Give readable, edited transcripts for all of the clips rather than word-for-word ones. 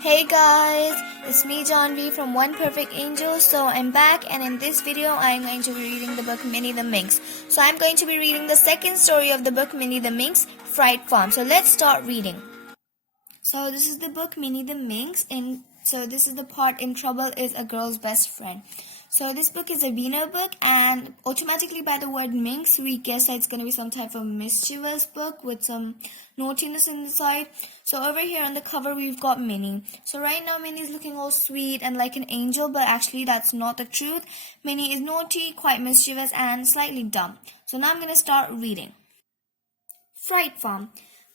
Hey guys, it's me Janvi from One Perfect Angel. So I'm back, and in this video I'm going to be reading the book Minnie the Minx. So I'm going to be reading the second story of the book Minnie the Minx, Fright Farm. So let's start reading. So this is the book Minnie the Minx, and so this is the part In Trouble is a Girl's Best Friend. So this book is a Vino book, and automatically by the word minx, we guess that it's going to be some type of mischievous book with some naughtiness inside. So over here on the cover, we've got Minnie. So right now, Minnie is looking all sweet and like an angel, but actually that's not the truth. Minnie is naughty, quite mischievous, and slightly dumb. So now I'm going to start reading. Fright Farm.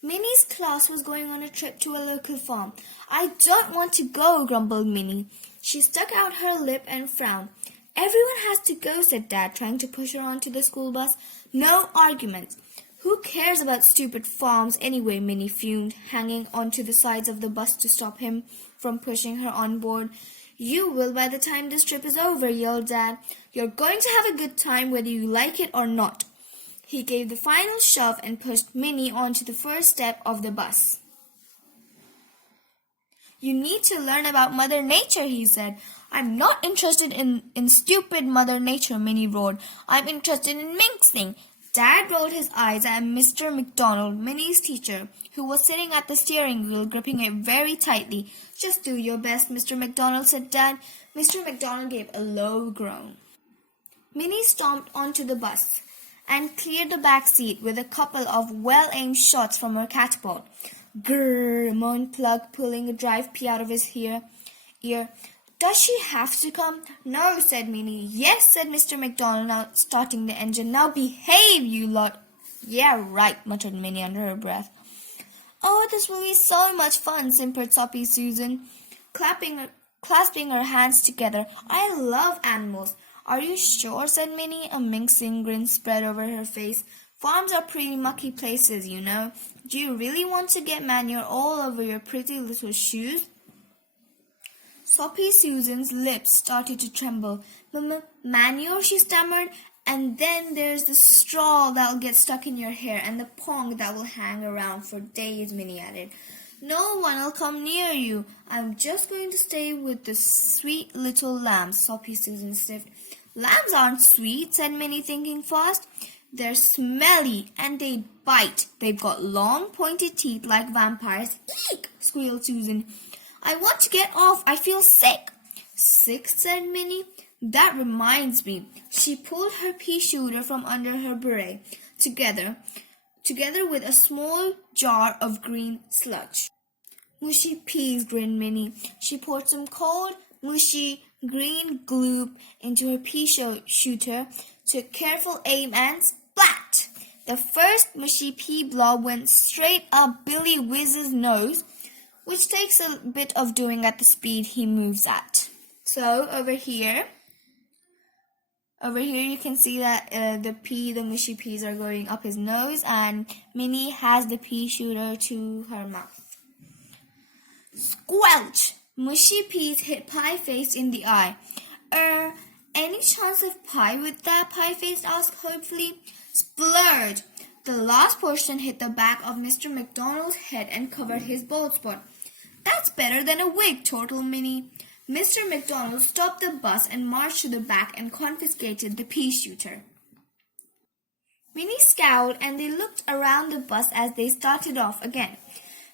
Minnie's class was going on a trip to a local farm. I don't want to go, grumbled Minnie. She stuck out her lip and frowned. Everyone has to go, said Dad, trying to push her onto the school bus. No arguments. Who cares about stupid farms anyway, Minnie fumed, hanging onto the sides of the bus to stop him from pushing her on board. You will by the time this trip is over, yelled Dad. You're going to have a good time whether you like it or not. He gave the final shove and pushed Minnie onto the first step of the bus. You need to learn about Mother Nature, he said. I'm not interested in stupid Mother Nature, Minnie roared. I'm interested in minxing. Dad rolled his eyes at Mr. McDonald, Minnie's teacher, who was sitting at the steering wheel, gripping it very tightly. Just do your best, Mr. McDonald, said Dad. Mr. McDonald gave a low groan. Minnie stomped onto the bus and cleared the back seat with a couple of well-aimed shots from her catapult. Grrr, moaned Plug, pulling a drive pea out of his ear. Does she have to come? No, said Minnie. Yes, said Mr. McDonald, now starting the engine. Now behave, you lot. Yeah, right, muttered Minnie under her breath. Oh, this will be so much fun, simpered Soppy Susan, clasping her hands together. I love animals. Are you sure, said Minnie, a minxing grin spread over her face. Farms are pretty mucky places, you know. Do you really want to get manure all over your pretty little shoes? Soppy Susan's lips started to tremble. Manure, she stammered. And then there's the straw that'll get stuck in your hair and the pong that will hang around for days, Minnie added. No one'll come near you. I'm just going to stay with the sweet little lambs, Soppy Susan sniffed. Lambs aren't sweet, said Minnie, thinking fast. They're smelly and they bite. They've got long, pointed teeth like vampires. Eek! Squealed Susan. I want to get off. I feel sick. Sick, said Minnie. That reminds me. She pulled her pea shooter from under her beret, together with a small jar of green sludge. Mushy peas, grinned Minnie. She poured some cold, mushy, green gloop into her pea shooter, took careful aim, and splat! The first mushy pea blob went straight up Billy Whizz's nose, which takes a bit of doing at the speed he moves at. So over here you can see that the mushy peas are going up his nose, and Minnie has the pea shooter to her mouth. Squelch! Mushy peas hit Pie-Face in the eye. Any chance of pie with that? Pie-Face asked hopefully. Splurge! The last portion hit the back of Mr. McDonald's head and covered his bald spot. That's better than a wig, chortled Minnie. Mr. McDonald stopped the bus and marched to the back and confiscated the pea shooter. Minnie scowled, and they looked around the bus as they started off again.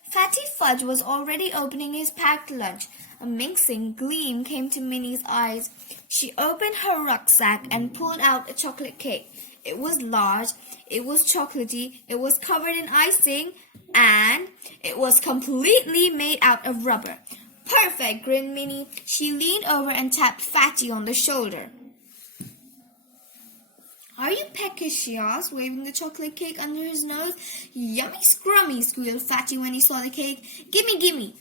Fatty Fudge was already opening his packed lunch. A minxing gleam came to Minnie's eyes. She opened her rucksack and pulled out a chocolate cake. It was large, it was chocolatey, it was covered in icing, and it was completely made out of rubber. Perfect, grinned Minnie. She leaned over and tapped Fatty on the shoulder. Are you peckish, she asked, waving the chocolate cake under his nose. Yummy scrummy, squealed Fatty when he saw the cake. Gimme, gimme.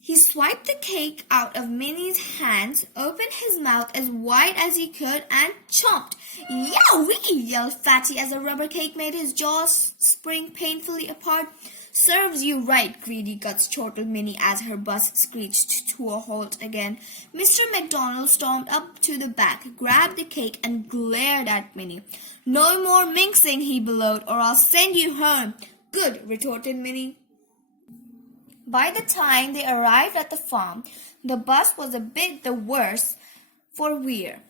He swiped the cake out of Minnie's hands, opened his mouth as wide as he could, and chomped. Yowee! Yelled Fatty as the rubber cake made his jaws spring painfully apart. Serves you right, greedy guts, chortled Minnie as her bus screeched to a halt again. Mr. McDonald stormed up to the back, grabbed the cake, and glared at Minnie. No more minxing, he bellowed, or I'll send you home. Good, retorted Minnie. By the time they arrived at the farm, the bus was a bit the worse for wear.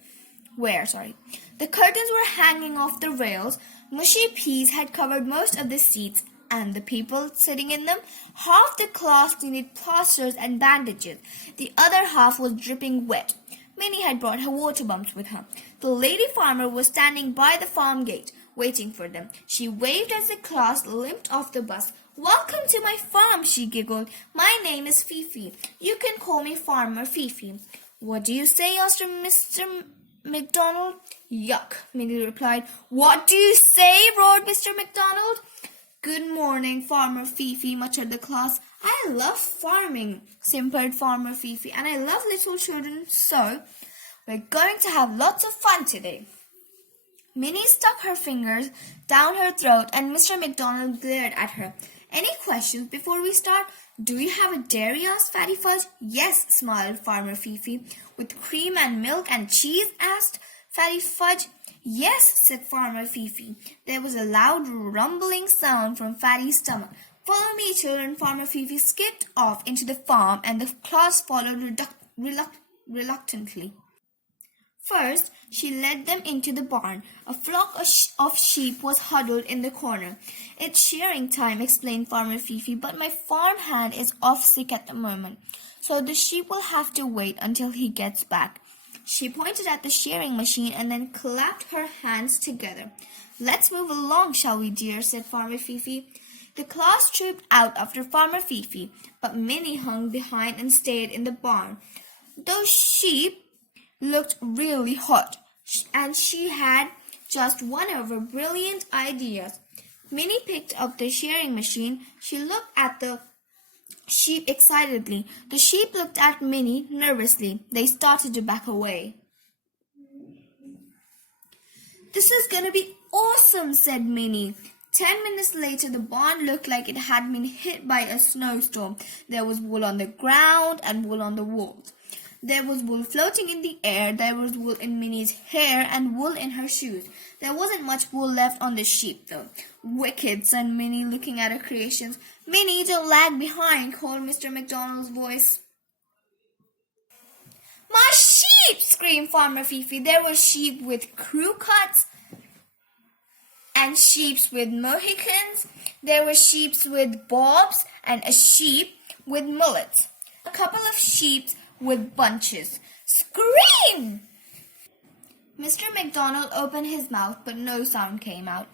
The curtains were hanging off the rails, mushy peas had covered most of the seats, and the people sitting in them, half the class needed plasters and bandages. The other half was dripping wet. Minnie had brought her water bumps with her. The lady farmer was standing by the farm gate, waiting for them. She waved as the class limped off the bus. "Welcome to my farm," she giggled. "My name is Fifi. You can call me Farmer Fifi." "What do you say?" asked Mr. McDonald. "Yuck," Minnie replied. "What do you say?" roared Mr. McDonald. "Good morning, Farmer Fifi," muttered the class. "I love farming," simpered Farmer Fifi, "and I love little children, so we're going to have lots of fun today." Minnie stuck her fingers down her throat and Mr. McDonald glared at her. "Any questions before we start?" "Do you have a dairy?" asked Fatty Fudge. "Yes," smiled Farmer Fifi. "With cream and milk and cheese?" asked Fatty Fudge. "Yes," said Farmer Fifi. There was a loud rumbling sound from Fatty's stomach. "Follow me, children." Farmer Fifi skipped off into the farm and the class followed reluctantly. First, she led them into the barn. A flock of sheep was huddled in the corner. "It's shearing time," explained Farmer Fifi, "but my farm hand is off sick at the moment, so the sheep will have to wait until he gets back." She pointed at the shearing machine and then clapped her hands together. "Let's move along, shall we, dear?" said Farmer Fifi. The class trooped out after Farmer Fifi, but Minnie hung behind and stayed in the barn. Those sheep looked really hot, and she had just one of her brilliant ideas. Minnie picked up the shearing machine. She looked at the sheep excitedly. The sheep looked at Minnie nervously. They started to back away. "This is going to be awesome," said Minnie. 10 minutes later, the barn looked like it had been hit by a snowstorm. There was wool on the ground and wool on the walls. There was wool floating in the air. There was wool in Minnie's hair and wool in her shoes. There wasn't much wool left on the sheep, though. "Wicked," said Minnie, looking at her creations. "Minnie, don't lag behind," called Mr. McDonald's voice. "My sheep!" screamed Farmer Fifi. There were sheep with crew cuts and sheep with mohicans. There were sheep with bobs and a sheep with mullets. A couple of sheep with bunches. "Scream!" Mr. McDonald opened his mouth, but no sound came out.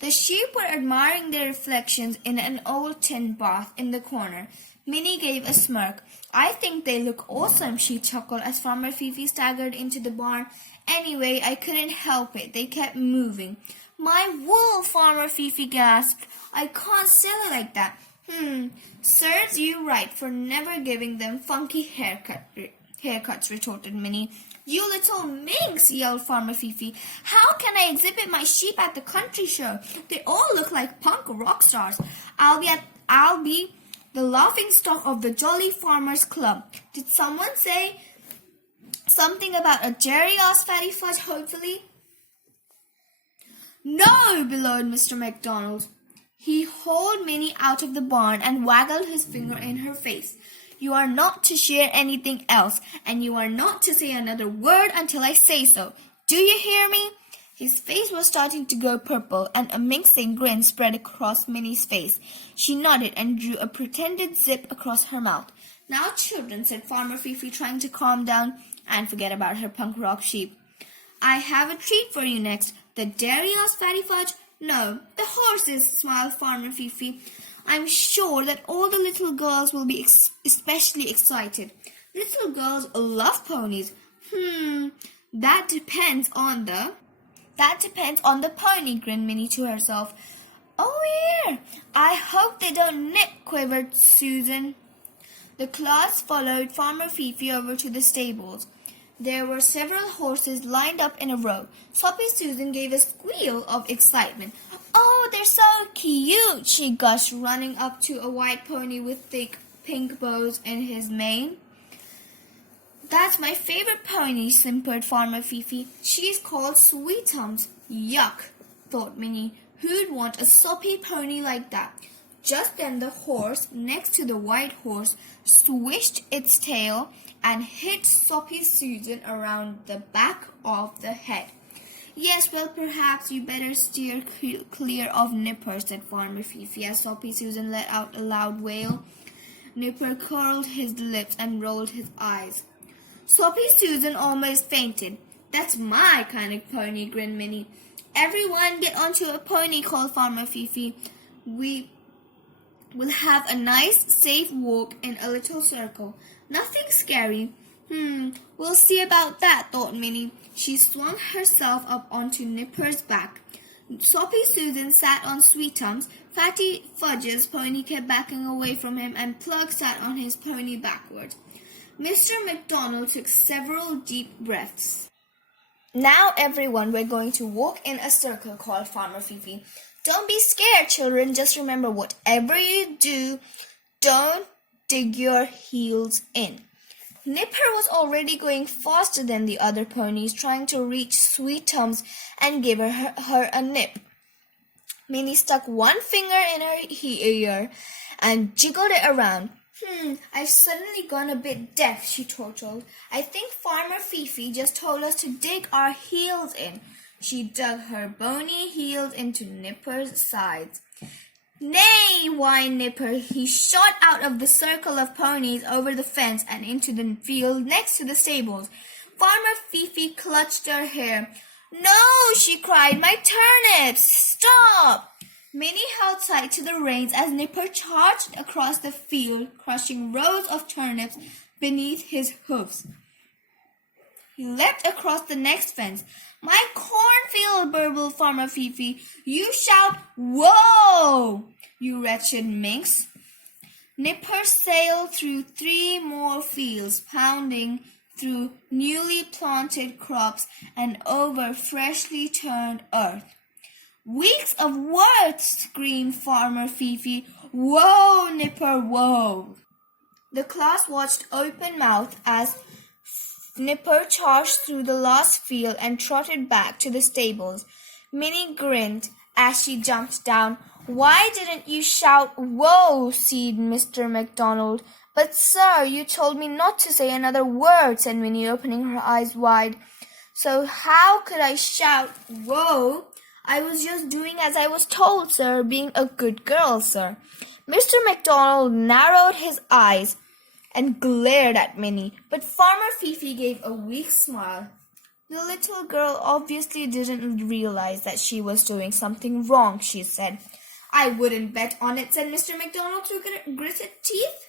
The sheep were admiring their reflections in an old tin bath in the corner. Minnie gave a smirk. "I think they look awesome," she chuckled as Farmer Fifi staggered into the barn. "Anyway, I couldn't help it. They kept moving." "My wool!" Farmer Fifi gasped. "I can't sell it like that." "Serves you right for never giving them funky haircuts, retorted Minnie. "You little minx!" yelled Farmer Fifi. "How can I exhibit my sheep at the country show? They all look like punk rock stars. I'll be the laughing stock of the Jolly Farmers Club." "Did someone say something about a dairy?" asked Fatty Fudge hopefully. "No!" bellowed Mr. McDonald. He hauled Minnie out of the barn and waggled his finger in her face. "You are not to share anything else, and you are not to say another word until I say so. Do you hear me?" His face was starting to go purple, and a minxing grin spread across Minnie's face. She nodded and drew a pretended zip across her mouth. "Now, children," said Farmer Fifi, trying to calm down and forget about her punk rock sheep, "I have a treat for you next." "The dairy?" asked Fatty Fudge. "No, the horses," smiled Farmer Fifi. "I'm sure that all the little girls will be especially excited." "Little girls love ponies." That depends on the pony," grinned Minnie to herself. "Oh, yeah, I hope they don't nip," quivered Susan. The class followed Farmer Fifi over to the stables. There were several horses lined up in a row. Soppy Susan gave a squeal of excitement. "Oh, they're so cute," she gushed, running up to a white pony with thick pink bows in his mane. "That's my favorite pony," simpered Farmer Fifi. "She's called Sweetums." "Yuck," thought Minnie. "Who'd want a soppy pony like that?" Just then the horse next to the white horse swished its tail and hit Soppy Susan around the back of the head. Yes, well, perhaps you better steer clear of Nipper, said Farmer Fifi as Soppy Susan let out a loud wail. Nipper curled his lips and rolled his eyes. Soppy Susan almost fainted. That's my kind of pony, grinned Minnie. Everyone get onto a pony, called Farmer Fifi. We will have a nice, safe walk in a little circle. Nothing scary. We'll see about that, thought Minnie. She swung herself up onto Nipper's back. Soppy Susan sat on Sweetum's. Fatty Fudge's pony kept backing away from him, and Plug sat on his pony backward. Mr. McDonald took several deep breaths. Now, everyone, we're going to walk in a circle, called Farmer Fifi. Don't be scared, children. Just remember, whatever you do, don't dig your heels in. Nipper was already going faster than the other ponies, trying to reach Sweetums and give her a nip. Minnie stuck one finger in her ear and jiggled it around. I've suddenly gone a bit deaf, she chortled. I think Farmer Fifi just told us to dig our heels in. She dug her bony heels into Nipper's sides. Nay, whined Nipper. He shot out of the circle of ponies over the fence and into the field next to the stables. Farmer Fifi clutched her hair. No, she cried, my turnips! Stop! Minnie held tight to the reins as Nipper charged across the field, crushing rows of turnips beneath his hoofs. He leapt across the next fence. My cornfield, burbled Farmer Fifi. You shout, whoa, you wretched minx. Nipper sailed through 3 more fields, pounding through newly planted crops and over freshly turned earth. Weeks of work, screamed Farmer Fifi. Whoa, Nipper, whoa. The class watched open-mouthed as Nipper charged through the last field and trotted back to the stables. Minnie grinned as she jumped down. Why didn't you shout, whoa, said Mr. McDonald. But, sir, you told me not to say another word, said Minnie, opening her eyes wide. So how could I shout, whoa? I was just doing as I was told, sir, being a good girl, sir. Mr. McDonald narrowed his eyes and glared at Minnie, but Farmer Fifi gave a weak smile. The little girl obviously didn't realize that she was doing something wrong, she said. I wouldn't bet on it, said Mr. McDonald through gritted teeth.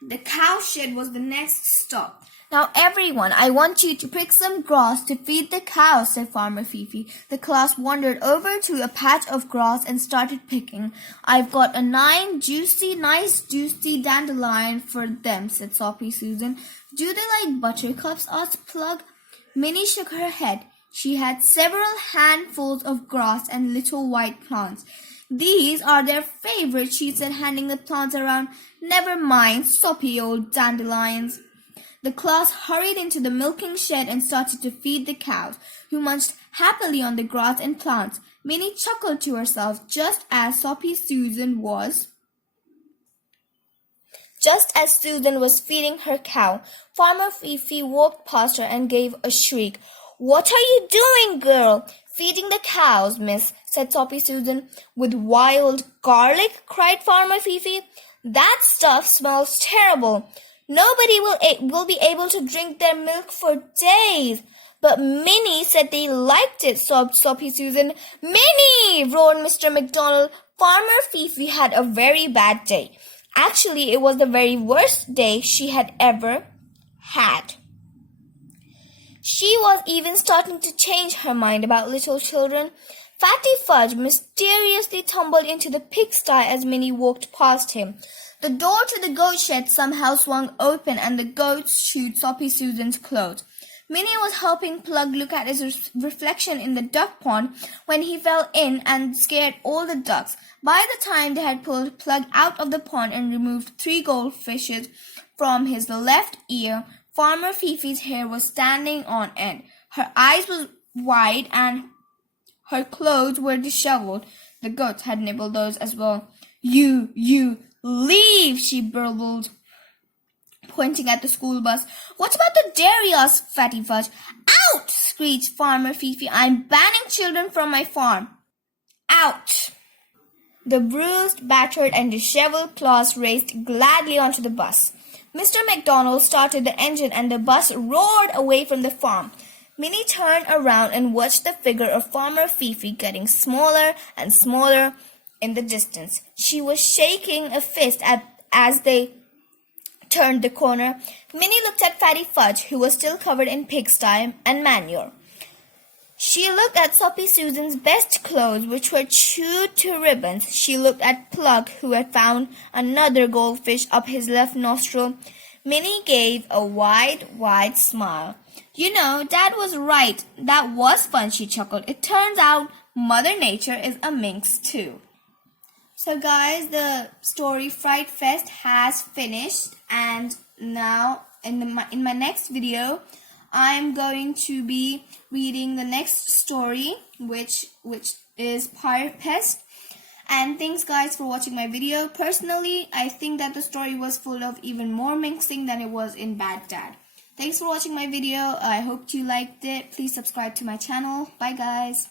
The cowshed was the next stop. Now, everyone, I want you to pick some grass to feed the cows, said Farmer Fifi. The class wandered over to a patch of grass and started picking. I've got a nice juicy dandelion for them, said Soppy Susan. Do they like buttercups? asked Plug. Minnie shook her head. She had several handfuls of grass and little white plants. These are their favorite, she said, handing the plants around. Never mind, soppy old dandelions. The class hurried into the milking shed and started to feed the cows, who munched happily on the grass and plants. Minnie chuckled to herself just as Susan was feeding her cow. Farmer Fifi walked past her and gave a shriek. What are you doing, girl? Feeding the cows, miss, said Soppy Susan. With wild garlic, cried Farmer Fifi. That stuff smells terrible. Nobody will be able to drink their milk for days. But Minnie said they liked it, sobbed Soppy Susan. Minnie, roared Mr. McDonald. Farmer Fifi had a very bad day. Actually, it was the very worst day she had ever had. She was even starting to change her mind about little children. Fatty Fudge mysteriously tumbled into the pigsty as Minnie walked past him. The door to the goat shed somehow swung open and the goats chewed Soppy Susan's clothes. Minnie was helping Plug look at his reflection in the duck pond when he fell in and scared all the ducks. By the time they had pulled Plug out of the pond and removed 3 goldfishes from his left ear, Farmer Fifi's hair was standing on end. Her eyes were wide and Her clothes were disheveled. The goats had nibbled those as well. You, leave, she burbled, pointing at the school bus. What about the dairy? Asked Fatty Fudge. Out! Screeched Farmer Fifi. I'm banning children from my farm. Out! The bruised, battered, and disheveled claws raced gladly onto the bus. Mr. McDonald started the engine and the bus roared away from the farm. Minnie turned around and watched the figure of Farmer Fifi getting smaller and smaller in the distance. She was shaking a fist as they turned the corner. Minnie looked at Fatty Fudge, who was still covered in pigsty and manure. She looked at Soppy Susan's best clothes, which were chewed to ribbons. She looked at Plug, who had found another goldfish up his left nostril. Minnie gave a wide smile. You know, Dad was right. That was fun, she chuckled. It turns out Mother Nature is a minx too. So guys, the story Fright Fest has finished, and now in my next video, I'm going to be reading the next story, which is Pirate Pest. And thanks guys for watching my video. Personally, I think that the story was full of even more minxing than it was in Bad Dad. Thanks for watching my video. I hope you liked it. Please subscribe to my channel. Bye guys.